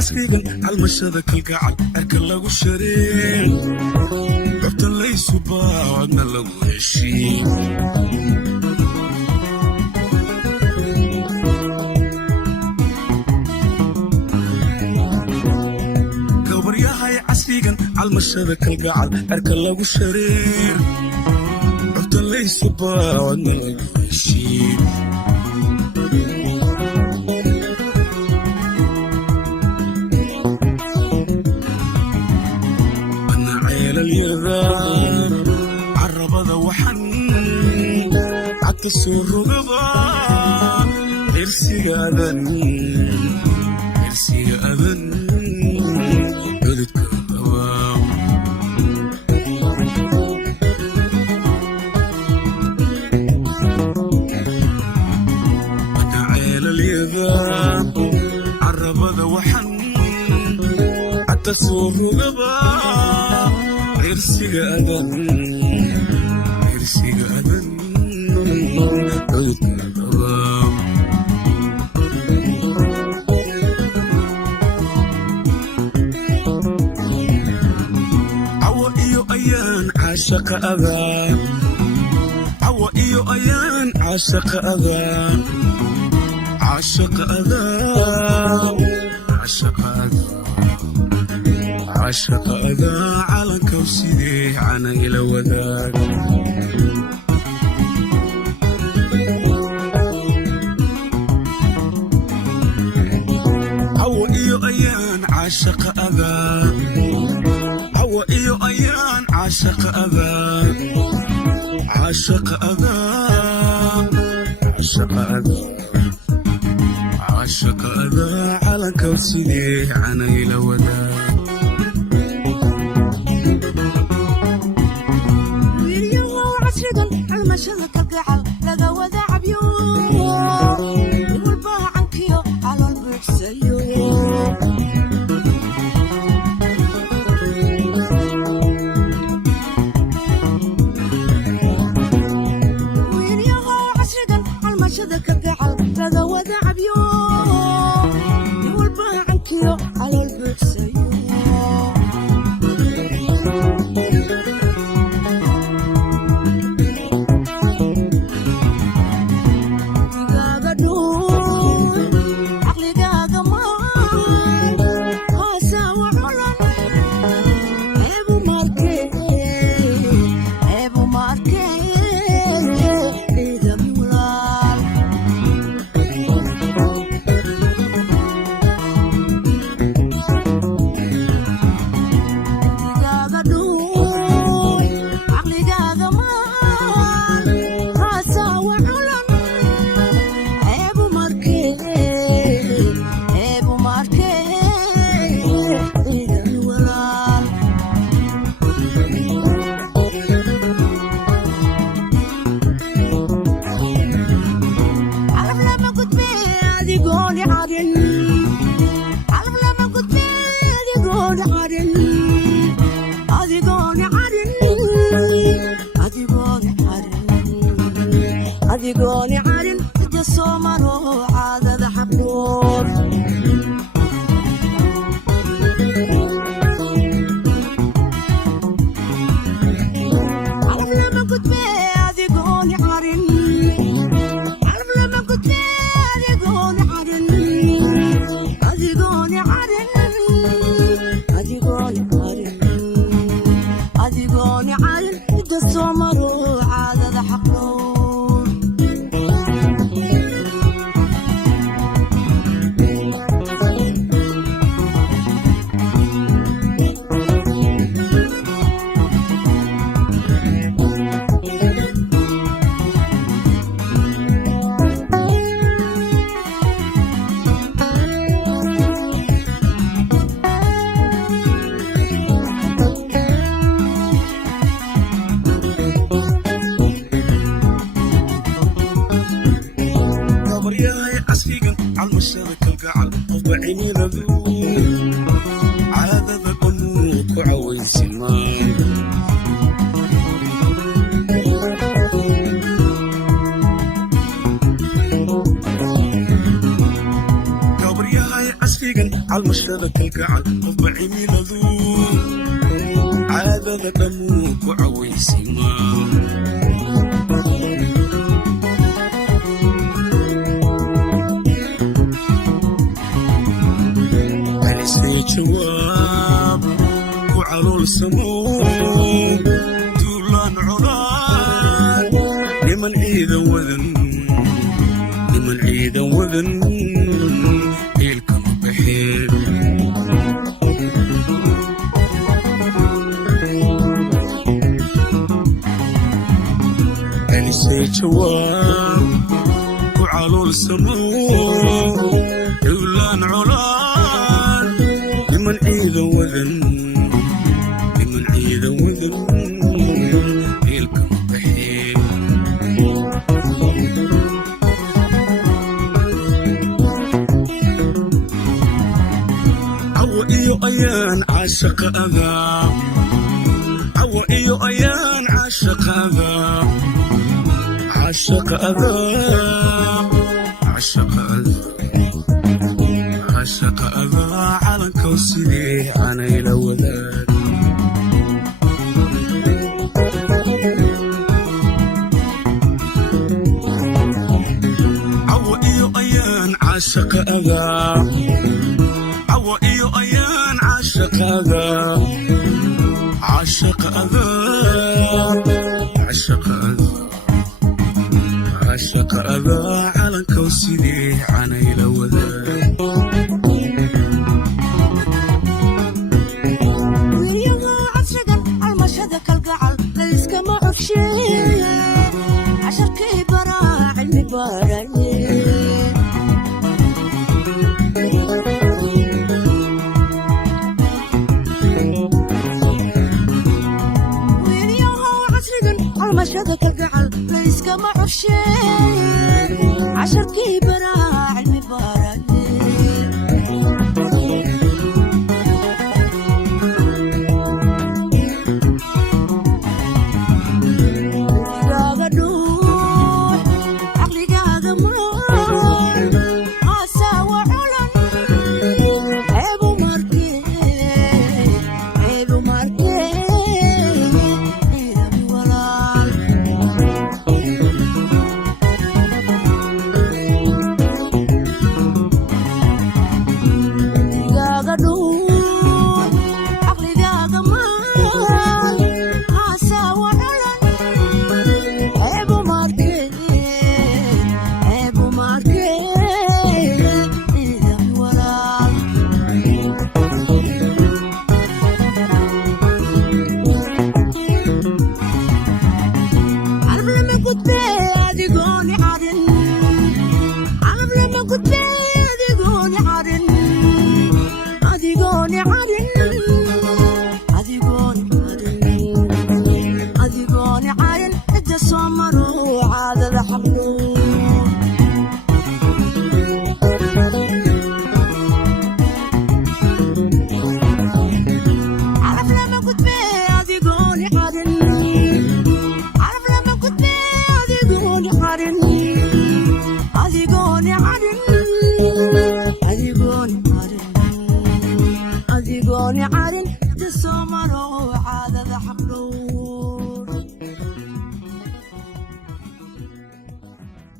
عصريقاً عالمشهد كالقعد أركن لغو شرين قبطن ليسو باعدنا لغو هشي قبر يا هاي عصريقاً عالمشهد كالقعد أركن لغو شرين قبطن ليسو باعدنا لغو هشي عربضة وحن عالتصور رقضة إرسي أذن عدد كهوام أنا عيل اليذان عربضة وحن عالتصور رقضة إرسي أذن عدد كهوام عوا إيو أيان عاشق أذان عوا إيو أيان عاشق أذان عاشق أذى على كوسيدي عنا إلى وذاك عوا إيو أيان عاشق أذى عوا إيو أيان عاشق أذى عاشق أذى على كوسيدي عنا إلى وذاك المشهد كالقعل لقى وذا عبيون والباه عنكيو على البحسيو وين يهو عشرقا المشهد كالقعل لقى وذا عبيون والباه عنكيو على البحسيو أديقوني عارن تجسو مرو عادة حبور عرف لما كنت بيه أديقوني عارن عرف لما كنت بيه أديقوني عارن أديقوني عارن أديقوني عارن تجسو مرو عادة حبور kalgacal qofba cimiladu caadada dhamuu ku cawaysimaan gabaryahay casrigan calmashada kalgacal qofba cimiladu caadada dhamuu ku cawaysimaan jawaab ku calool samow duulaan cunaan niman ciidan wadan hiilkama baxeen celisay jawaab ku calool samow duulaan cunaan niman ciidan wadan hiilkama baxeen cawo iyo ayaan caashaqa adaa cawo iyo ayaan caashaqa adaa caashaqa adaa caashaqa adaa caashaqa adaa calankow sidee aanayla wadaag cawo iyo ayaan caashaqa adaa cawo iyo ayaan caashaqa adaa caashaqa adaa caashaqa adaa caashaqa adaa calankow sidee aanayla wadaag casharkii baraa cilmi baaraye wiilyahow casrigan calmashada kalgacal layskama cosheen casharkii baraa cilmi baaraye adigooni carin cidda soo maro caadada xablo adigooni carin cidda soo maro caadada xablo